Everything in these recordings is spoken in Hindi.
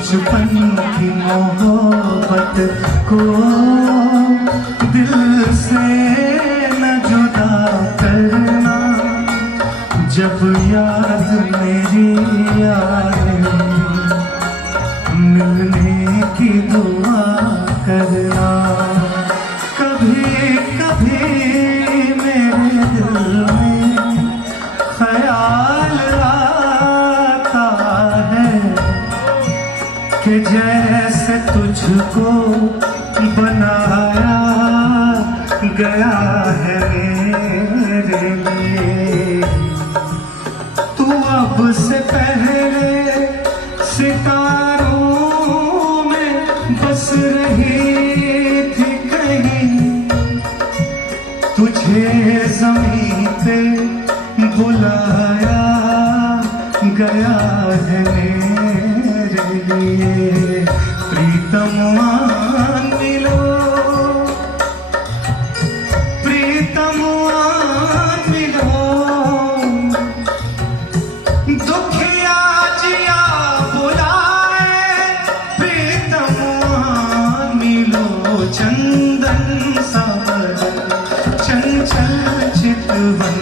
बचपन की मोहब्बत को दिल से न जुदा करना, जब याद मेरी आए मिलने की दुआ करना। कभी कभी मेरे दिल में ख्याल आता है कि जैसे तुझको बनाया गया है मेरे लिए। तू अब से पहले सितारों में बस रही थी कहीं, तुझे ज़मीं पे बुलाया गया है मेरे लिए। प्रीतम मान मिलो, प्रीतम मान मिलो, दुखिया जिया बुलाए प्रीतम मान मिलो। चंदन सावर चंचल चितवन,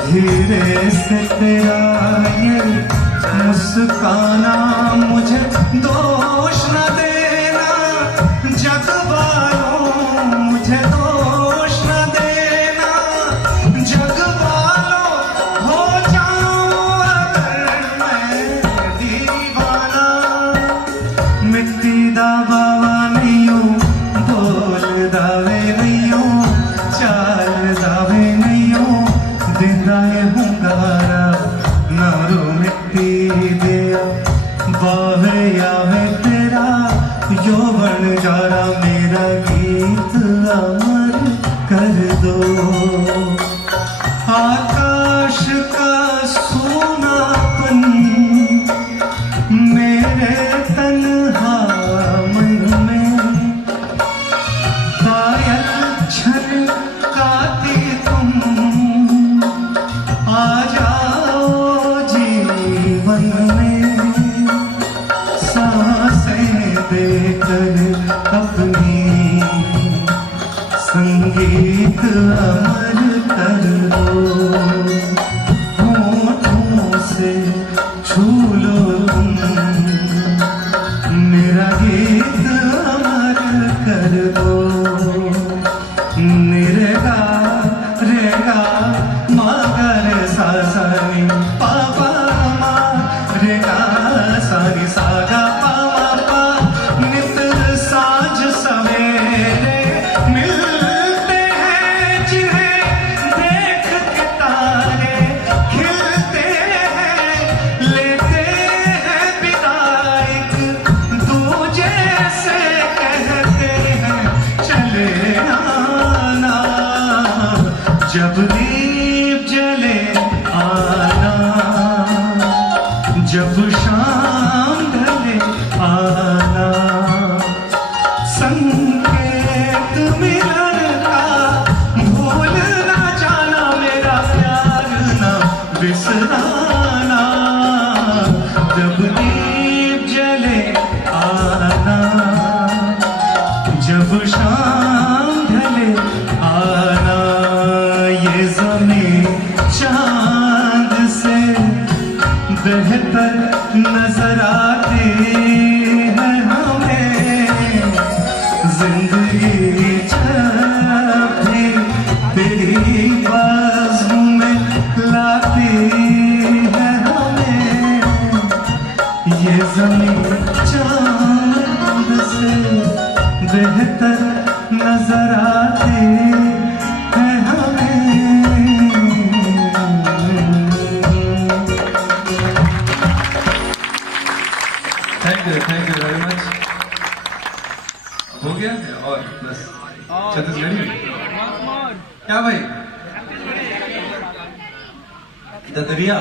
धीरे से तेरा ये मुस्काना, मुझे दोष न देना जग वालों, मुझे दोष न देना जग वालों। हो जाऊं अगर मैं दीवाना, मिट्टी दा बाबा नहीं हूँ, बोल दावे नहीं हूँ, चाल दावे नहीं हूँ, दिंदा हूँ गारा नारो मिट्टी दिया। बावे आवे तेरा यौवन जारा, मेरा गीत अमर कर दो। आकाश का सोनापन मेरे तन्हा मन में, पायल छनकाती तुम आ जाओ जीवन में। सांसें देकर अपनी संगीत अमर कर दो। होठों से छू लो तुम, मेरा गीत अमर कर दो। निरेगा रेगा मगर सा सा नी पा पा मा, रेगा सा नी सा गा पा मा पा। नित साँझ सवेरे मिलते हैं जिन्हें देख के तारे खिलते हैं, लेते हैं विदाई दूजे से, कहते हैं चले आना। जब दीप जले आना, जब शाम ढले आना, संकेत मिलन का भूल ना जाना, मेरा प्यार ना बिसराना। जब दीप जले आना, जब शाम ढले आना। ये ज़मीं चांद से बेहतर नजर आती है हमें, जिंदगी जब भी तेरी बाजू में लाती है हमें। ये ज़मीं चांद से बेहतर नजर आती है हमें। Thank you very much. हो गया और बस छत्तीसगढ़ी क्या भाई ददरिया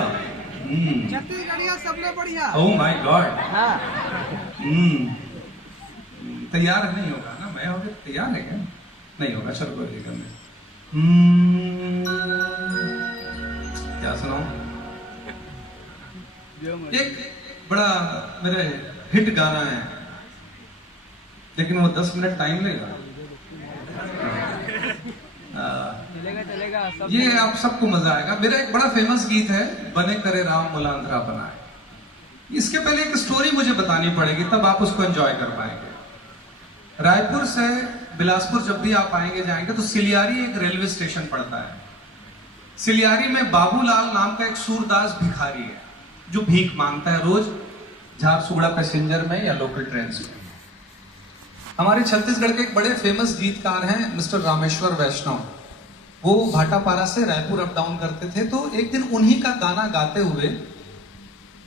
छत्तीसगढ़िया सबसे बढ़िया। Oh my God. तैयार नहीं होगा ना, मैं हो गया तैयार है क्या? नहीं होगा, चलो कोई दिक्कत नहीं। क्या सुनाऊं? एक बड़ा मेरे हिट गाना है, लेकिन वो 10 मिनट टाइम लेगा। चलेगा सब ये आप सबको मजा आएगा। मेरा एक बड़ा फेमस गीत है, बने करे राम मोला अंधरा बनाए। इसके पहले एक स्टोरी मुझे बतानी पड़ेगी, तब आप उसको एंजॉय कर पाएंगे। रायपुर से बिलासपुर जब भी आप आएंगे जाएंगे तो सिलियारी एक रेलवे स्टेशन पड़ता है। सिलियारी में बाबूलाल नाम का एक सूरदास भिखारी है जो भीख मांगता है रोज झारसुगड़ा पैसेंजर में या लोकल ट्रेन में। हमारे छत्तीसगढ़ के एक बड़े फेमस गीतकार हैं मिस्टर रामेश्वर वैष्णव। वो भाटापारा से रायपुर अप डाउन करते थे, तो एक दिन उन्हीं का गाना गाते हुए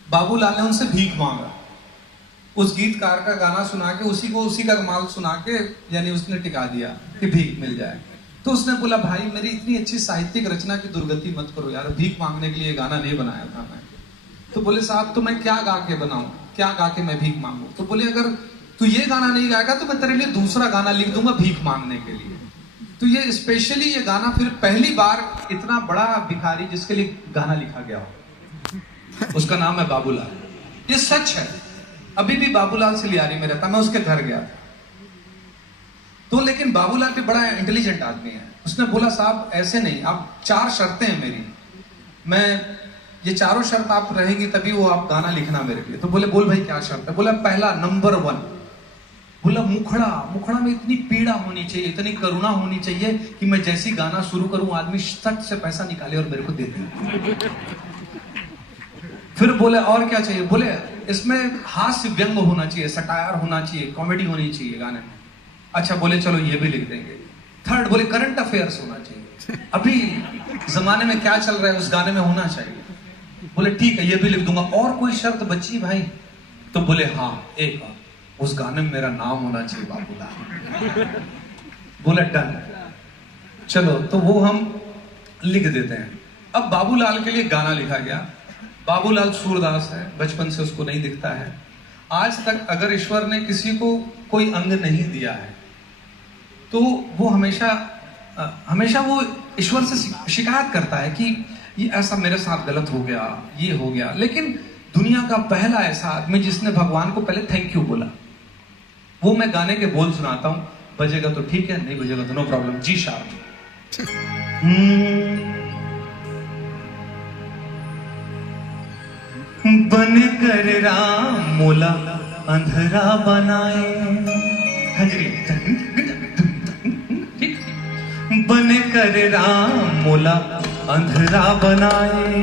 बाबूलाल ने उनसे भीख मांगा। उस गीतकार का गाना सुना के उसी का माल सुना के यानी उसने टिका दिया कि भीख मिल जाए। तो उसने बोला, भाई मेरी इतनी अच्छी साहित्यिक रचना की दुर्गति मत करो यार, भीख मांगने के लिए गाना नहीं बनाया था मैं। तो बोले, साहब तो मैं क्या गा के बनाऊं, क्या गा के मैं भीख मांगू? तो बोले, अगर तू ये गाना नहीं गाएगा तो मैं तेरे लिए दूसरा गाना लिख दूंगा भीख मांगने के लिए। तो ये स्पेशली ये गाना फिर पहली बार इतना बड़ा भिखारी जिसके लिए गाना लिखा गया हो, उसका नाम है बाबूलाल। ये सच है, अभी भी बाबूलाल सिलियारी में रहता, मैं उसके घर गया तो। लेकिन बाबूलाल भी बड़ा इंटेलिजेंट आदमी है। उसने बोला, साहब ऐसे नहीं, आप 4 शर्तें हैं मेरी, मैं ये चारों शर्त आप रहेगी तभी वो आप गाना लिखना मेरे लिए। तो बोले, बोल भाई क्या शर्त है? बोला, पहला नंबर 1, बोला मुखड़ा में इतनी पीड़ा होनी चाहिए, इतनी करुणा होनी चाहिए कि मैं जैसी गाना शुरू करूं आदमी सट से पैसा निकाले और मेरे को दे दे। फिर बोले, और क्या चाहिए? बोले, इसमें हास्य व्यंग होना चाहिए, सटायर होना चाहिए, कॉमेडी होनी चाहिए गाने में। अच्छा, बोले चलो ये भी लिख देंगे। थर्ड, बोले करंट अफेयर्स होना चाहिए, अभी जमाने में क्या चल रहा है उस गाने में होना चाहिए। बोले ठीक है, ये भी लिख दूंगा। और कोई शर्त बची भाई? तो बोले, हाँ एक, उस गाने में मेरा नाम होना चाहिए बाबूलाल। बोले डन, चलो तो वो हम लिख देते हैं। अब बाबूलाल के लिए गाना लिखा गया। बाबूलाल सूरदास है, बचपन से उसको नहीं दिखता है। आज तक अगर ईश्वर ने किसी को कोई अंग नहीं दिया है तो वो हमेशा वो ईश्वर से शिकायत करता है कि ये ऐसा मेरे साथ गलत हो गया, ये हो गया। लेकिन दुनिया का पहला ऐसा आदमी जिसने भगवान को पहले थैंक यू बोला, वो मैं गाने के बोल सुनाता हूं। बजेगा तो ठीक है, नहीं बजेगा तो नो प्रॉब्लम। G sharp. बन कर राम मोला अंधरा बनाए, हजरी बन कर राम मोला अंधरा बनाए,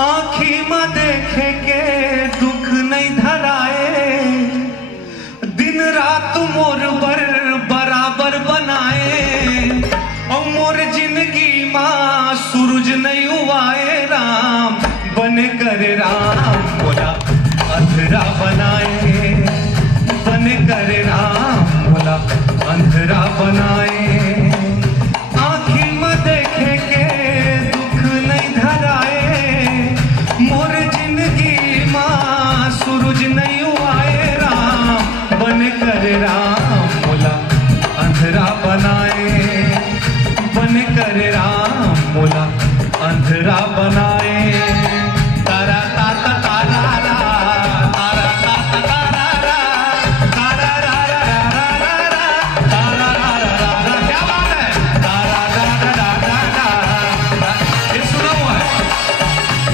आँखी में देखे के दुख नहीं धराए, दिन रात मोर बराबर बनाए, और मोर जिंदगी माँ सूरज नहीं हुआए राम, बन कर राम मोला अंधरा बनाए, बन कर राम मोला अंधरा बनाए, आँखी में देखे के दुख नहीं धराए, मोर जिंदगी माँ सूरज नहीं हुआए राम, बन कर राम मोला अंधरा बनाए, बन कर राम मोला अंधरा बनाए। तारा ताता तारा रा, तारा ताता तारा रा, तारा रा रा रा रा रा, तारा रा रा रा, क्या बात है? तारा रा रा रा रा, ये सुना हुआ है?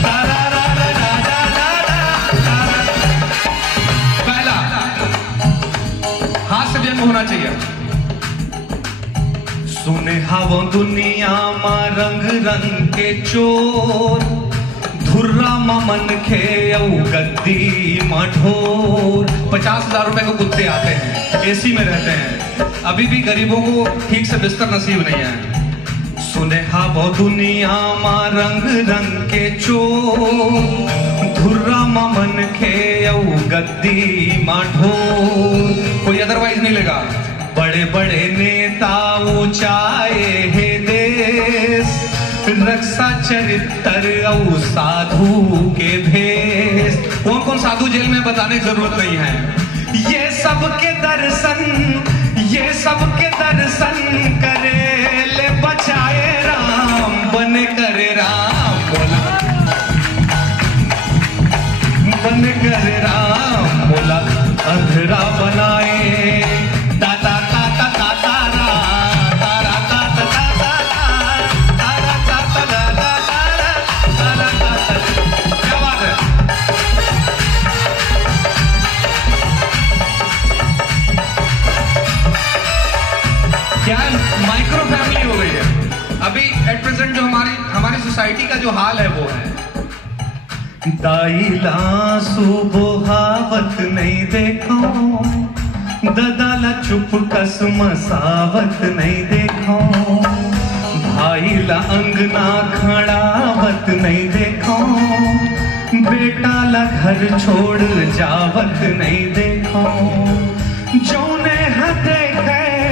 तारा रा रा रा रा रा। पहला हास्य व्यंग होना चाहिए। सुने हवो दुनिया मां रंग रंग के चोर, धुर्रा मन खे गद्दी मठोर। 50,000 रुपए के कुत्ते आते हैं, एसी में रहते हैं, अभी भी गरीबों को ठीक से बिस्तर नसीब नहीं है। सुने हवो दुनिया मां रंग रंग के चोर, धुर्रा मन खे गद्दी मठोर। कोई अदरवाइज नहीं लेगा। बड़े बड़े नेता ऊंचाए है देश, रक्षा चरित्र औ साधु के भेष। कौन कौन साधु जेल में बताने की जरूरत नहीं है। ये सबके दर्शन करे ले बचाए राम, बन करे राम मोला, बन सोसाइटी का जो हाल है वो है। दाईला सुबोहावत नहीं देखो, ददाला चुप कस मसावत नहीं देखो, भाईला अंगना खड़ावत नहीं देखो, बेटा ला घर छोड़ जावत नहीं देखो। जोने हदे गए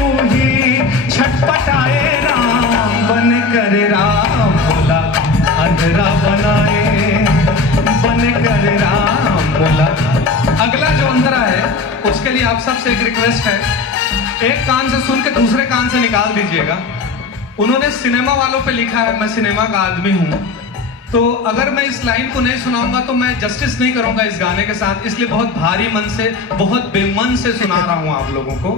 वही छटपटाए राम बन कर राम बोला अंधेरा बनाए, बन कर राम बोला। अगला जो अंतरा है उसके लिए आप सबसे एक रिक्वेस्ट है, एक कान से सुन के दूसरे कान से निकाल दीजिएगा। उन्होंने सिनेमा वालों पे लिखा है, मैं सिनेमा का आदमी हूं, तो अगर मैं इस लाइन को नहीं सुनाऊंगा तो मैं जस्टिस नहीं करूंगा इस गाने के साथ, इसलिए बहुत भारी मन से, बहुत बेमन से सुना रहा हूं आप लोगों को।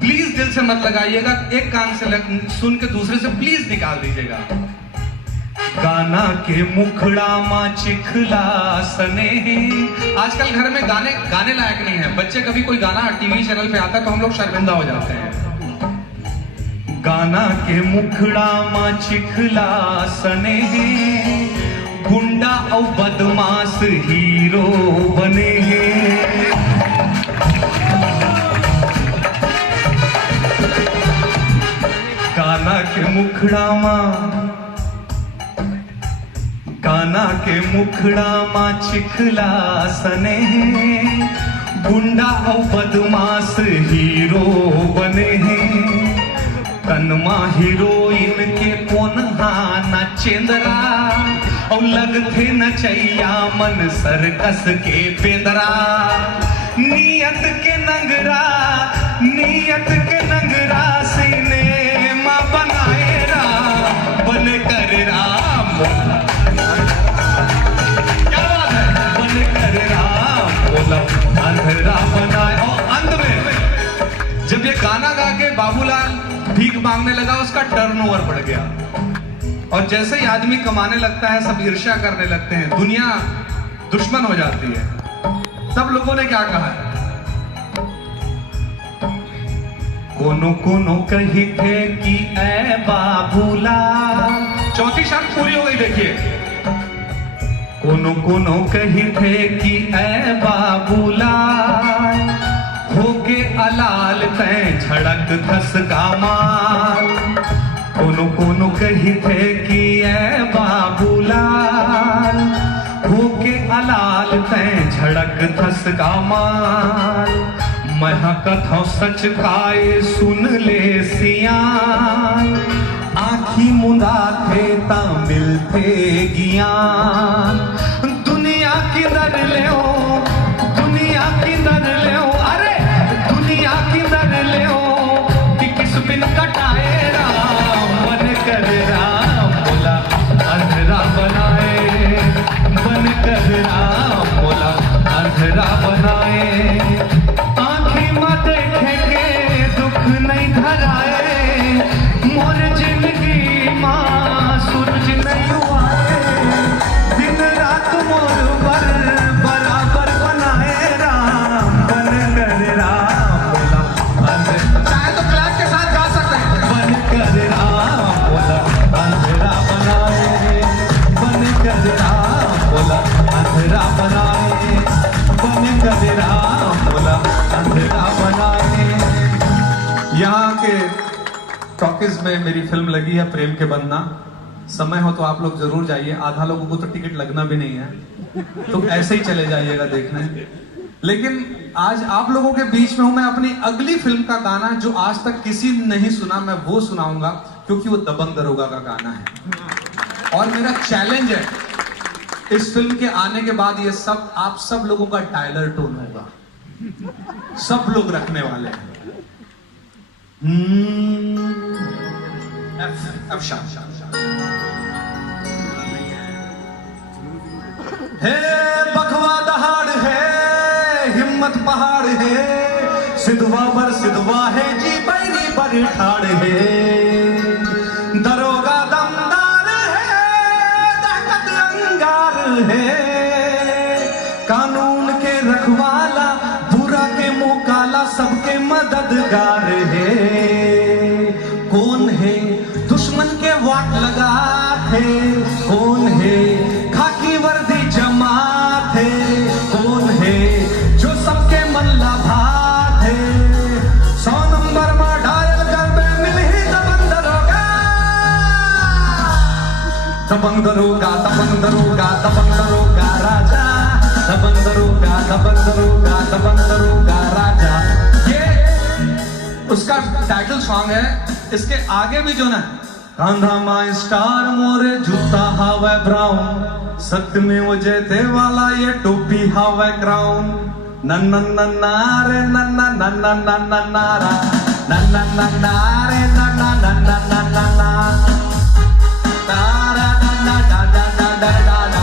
प्लीज दिल से मत लगाइएगा, एक कान से सुन के दूसरे से प्लीज निकाल दीजिएगा। गाना के मुखड़ा माँ चिखला सने, आजकल घर में गाने लायक नहीं है बच्चे, कभी कोई गाना टीवी चैनल पे आता है तो हम लोग शर्मिंदा हो जाते हैं। गाना के मुखड़ा माँ चिखला सने, गुंडा और बदमाश हीरो बने हैं। गाना के मुखड़ा माँ चिखला सने, गुंडा और बदमाश हीरो बने हैं। कनमा हीरोइन के कोन्हा न चेंदरा, और लगथे नचैया मन सर्कस के पेंदरा। नियत के नंगरा सिनेमा बनाए राम बन कर राम, क्या बात है, बन कर राम बोला अंधेरा बनाए। और अंत में जब ये गाना गा के बाबूलाल भीख मांगने लगा, उसका टर्नओवर बढ़ गया, और जैसे ही आदमी कमाने लगता है सब ईर्ष्या करने लगते हैं, दुनिया दुश्मन हो जाती है। सब लोगों ने क्या कहा है, कोनो कही थे कि ऐ बाबूलाल, चौथी शर्त पूरी हो गई देखिए। कोनो कही थे कि ऐ बाबूलाल, होके अलाल तैं झड़क धस का माल। कोनो कही थे कि ऐ बाबूलाल, होके अलाल तैं झड़क धस का माल। मैं कथों सच खाए सुन ले सियान, आखी मुंदा थे ता मिलते ज्ञान। दुनिया की दर ले हो, अरे दुनिया की दर ले हो, कि किस बिन कटाए राम बन कर राम बोला अंधेरा बनाए, बन कर राम बोला अंधेरा बनाए। आँखी में देखे के दुख नहीं धराए, मोर जिंदगी माँ सूरज नहीं हुआ, दिन रात मोर बराबर बनाए राम बन कर राम बोला चाहे तो क्लैप के साथ गा सकते हैं। बन कर राम बोला अंधेरा बनाए, बन कर राम बोला अंधेरा बनाए, बन कर राम बोला अंधेरा बनाए। यहाँ के टॉकीज में मेरी फिल्म लगी है प्रेम के बंधना, समय हो तो आप लोग जरूर जाइए, आधा लोगों को तो टिकट लगना भी नहीं है, तो ऐसे ही चले जाइएगा देखने। लेकिन आज आप लोगों के बीच में हूं मैं, अपनी अगली फिल्म का गाना जो आज तक किसी ने नहीं सुना मैं वो सुनाऊंगा, क्योंकि वो दबंग दरोगा का गाना है। और मेरा चैलेंज है इस फिल्म के आने के बाद ये सब आप सब लोगों का डायलर टोन होगा, सब लोग रखने वाले हैं। F sharp. है बखवा दहाड़ है, हिम्मत पहाड़ है, सिद्धवा पर सिद्धवा है, जी पैरी पर ठाड़ है। दरोगा दमदार है, ताकत अंगार है, कानून के रखवाला, बुरा के मुकाला, सबके मददगार है। कौन है दुश्मन के थे कौन है, खाकी वर्दी जमात है कौन है, जो सबके मन लभा थे। 100 नंबर में डायल कर बे मिली दबंग दरोगा, दबंग दरोगा, दबंग दरोगा, दबंग दरोगा राजा, दबंग दरोगा, दबंग दरोगा, दबंग दरोगा राजा। ये उसका टाइटल सॉन्ग है। इसके आगे भी जो ना, कांधा माई स्टार मोरे जूता हावे ब्राउन, सत्य में वो जयते वाला ये टोपी हावे क्राउन। नन्ना नन्ना रे नन्ना नन्ना नन्ना नारा, नन्ना नन्ना रे नन्ना नन्ना नन्ना ना, तारा नन्ना डा डा डा डा डा डा।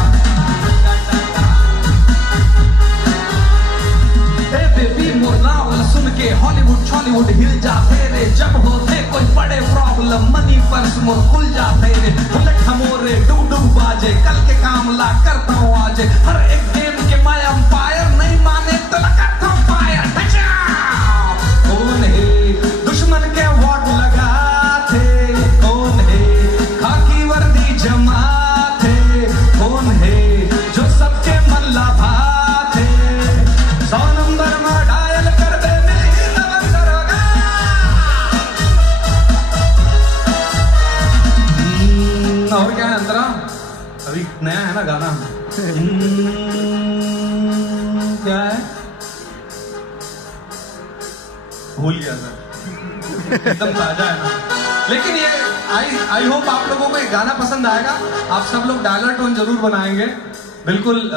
ए बेबी मुर्गा सुन के हॉलीवुड छॉलीवुड हिल जाते रे, जब होते कोई बड़े प्रॉब्लम मनी पर्स मोर खुल जाते रे। बुलेट हमोरे डुग डुग बाजे, कल के काम ला करता हूँ आज, हर एक गेम के मैं अंपायर, नहीं माने तो लगाता हूँ फायर। कौन है दुश्मन के वॉट लगाते, कौन है खाकी वर्दी जमाते, कौन है जो सबके मन लभाते। 100 नंबर में डायल कर दे मिली दबंग दरोगा। और क्या है अंतरा, अभी नया है ना गाना। क्या है, भूल गया सर, एकदम ताजा है ना। लेकिन ये आई होप आप लोगों को ये गाना पसंद आएगा। आप सब लोग डायलर टोन जरूर बनाएंगे। बिल्कुल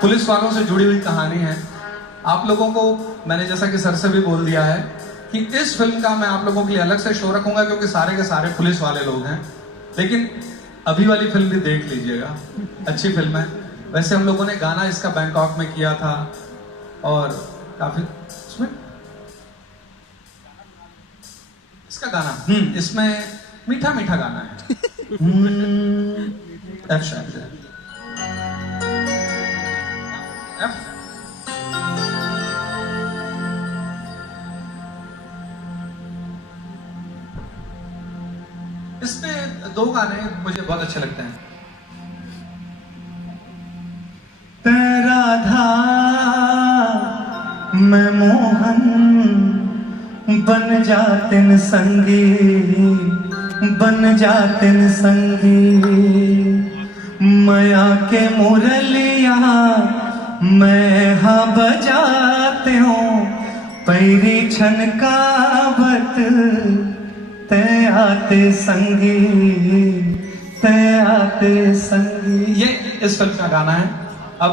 पुलिस वालों से जुड़ी हुई कहानी है। आप लोगों को मैंने जैसा कि सर से भी बोल दिया है कि इस फिल्म का मैं आप लोगों के लिए अलग से शो रखूंगा, क्योंकि सारे के सारे पुलिस वाले लोग हैं। लेकिन अभी वाली फिल्म भी देख लीजिएगा, अच्छी फिल्म है। वैसे हम लोगों ने गाना इसका बैंकॉक में किया था और काफी इसमें इसका गाना इसमें मीठा मीठा गाना है। एफ शायद है, एफ। इसमें 2 गाने मुझे बहुत अच्छे लगते हैं। राधा मैं मोहन बन जातिन संगी, बन जातिन संगी, मैं आके मुरलिया मैं हाँ बजाते हूँ, पैरी छनकावत ते आते संगी, ते आते संगी। ये इस फिल्म का गाना है। अब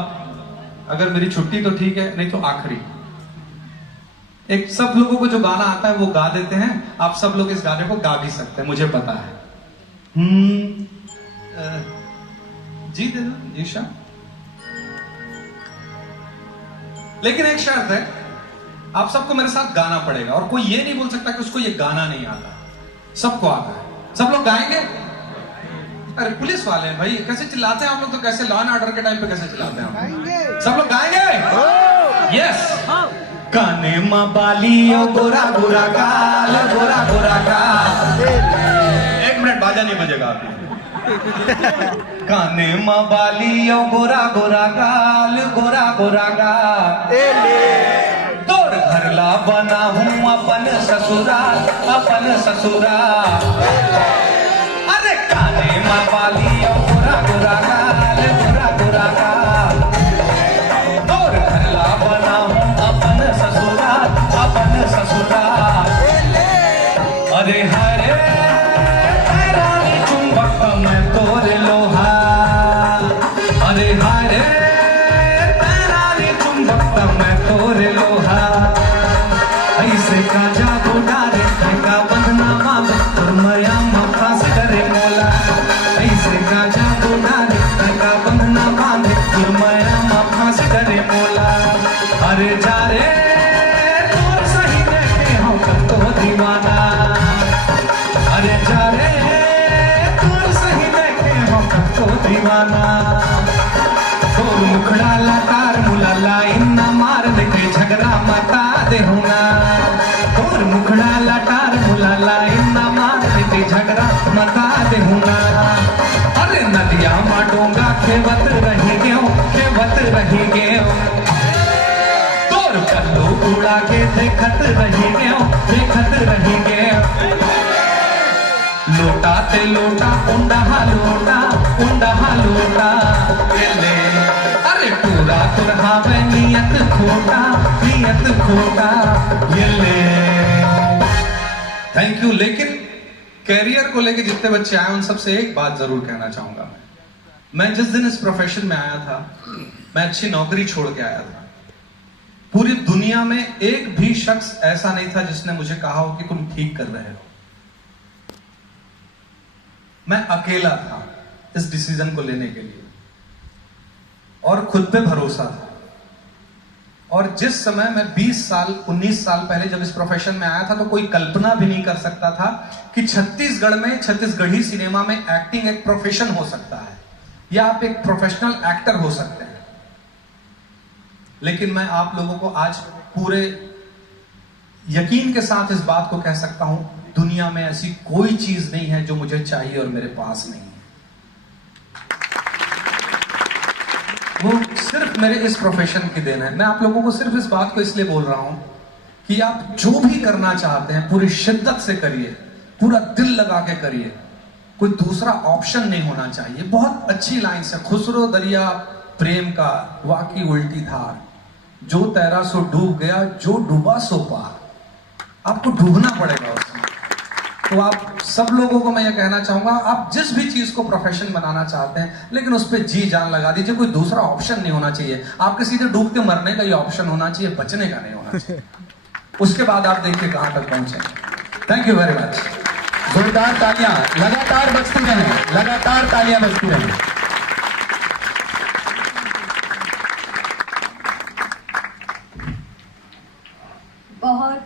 अगर मेरी छुट्टी तो ठीक है, नहीं तो आखिरी एक सब लोगों को जो गाना आता है वो गा देते हैं। आप सब लोग इस गाने को गा भी सकते हैं, मुझे पता है। जी दे दो जी शाह। लेकिन एक शर्त है, आप सबको मेरे साथ गाना पड़ेगा और कोई ये नहीं बोल सकता कि उसको ये गाना नहीं आता। सबको आता है। सब लोग गाएंगे? अरे पुलिस वाले हैं भाई, कैसे चिल्लाते हैं आप लोग तो। कैसे लॉ एंड ऑर्डर के टाइम पे कैसे चिल्लाते हैं? सब लोग गाएंगे? यस। काने मां बालियो गोरा गोरा गाल, गोरा गोरा गाल। 1 मिनट बाजा नहीं बजेगा आपकी। काने मां बालियो गोरा गोरा गाल, गोरा गोरा गाल। तोर घरला बना हूँ अपन ससुराल, अपन ससुराल। अरे काने मां बालियो गोरा गोरा गाल, गोरा गोरा गाल। तोर घरला बना हूँ अपन ससुराल, अपन ससुराल। अरे हरे रानी चुंबक मैं तोरे लोहा, अरे हरे रानी चुंबक मैं तोरे लोहा। ऐसे का जादू डारे का बंधना मांग और मया माथा से डरे मोला। ऐसे का जादू डारे का बंधना मांग और मया माथा से डरे मोला। अरे जा रे तोर सही देखे हो तो दीवाना, अरे जा रे तोर सही देखे हो तो दीवाना। तोर मुखड़ा लतार मुलाला इन्ना मार देखे झगड़ा मता दे होना। तोर मुखड़ा लतार मुलाला इन्ना मार देखे झगड़ा मता दे होना। उड़ा के देखत रहेंगे लोटा ते लोटा उंडा लोटा ले अरे पूरा तुरहावे नियत खोटा ये ले। Thank you. लेकिन कैरियर को लेके जितने बच्चे आए उन सबसे एक बात जरूर कहना चाहूंगा। मैं जिस दिन इस प्रोफेशन में आया था, मैं अच्छी नौकरी छोड़ के आया था। पूरी दुनिया में एक भी शख्स ऐसा नहीं था जिसने मुझे कहा हो कि तुम ठीक कर रहे हो। मैं अकेला था इस डिसीजन को लेने के लिए और खुद पे भरोसा था। और जिस समय मैं 19 साल पहले जब इस प्रोफेशन में आया था तो कोई कल्पना भी नहीं कर सकता था कि छत्तीसगढ़ में छत्तीसगढ़ी सिनेमा में एक्टिंग एक प्रोफेशन हो सकता है या आप एक प्रोफेशनल एक्टर हो सकते हैं। लेकिन मैं आप लोगों को आज पूरे यकीन के साथ इस बात को कह सकता हूं, दुनिया में ऐसी कोई चीज नहीं है जो मुझे चाहिए और मेरे पास नहीं है। वो सिर्फ मेरे इस प्रोफेशन की देन है। मैं आप लोगों को सिर्फ इस बात को इसलिए बोल रहा हूं कि आप जो भी करना चाहते हैं पूरी शिद्दत से करिए, पूरा दिल लगा के करिए। कोई दूसरा ऑप्शन नहीं होना चाहिए। बहुत अच्छी लाइन से खुसरो दरिया प्रेम का वाकी उल्टी धार, जो तैरा सो डूब गया, जो डूबा सो पार। आपको डूबना पड़ेगा उसमें। तो आप सब लोगों को मैं ये कहना चाहूंगा, आप जिस भी चीज को प्रोफेशन बनाना चाहते हैं लेकिन उस पर जी जान लगा दीजिए। कोई दूसरा ऑप्शन नहीं होना चाहिए। आपके सीधे डूब के मरने का ही ऑप्शन होना चाहिए, बचने का नहीं होना चाहिए। उसके बाद आप देखिए कहां तक पहुंचे। Thank you very much. जोरदार तालियां लगातार बजती रहें, लगातार तालियां बजती रहें। बहुत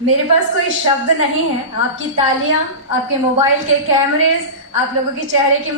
मेरे पास कोई शब्द नहीं है। आपकी तालियां, आपके मोबाइल के कैमरेज, आप लोगों के चेहरे की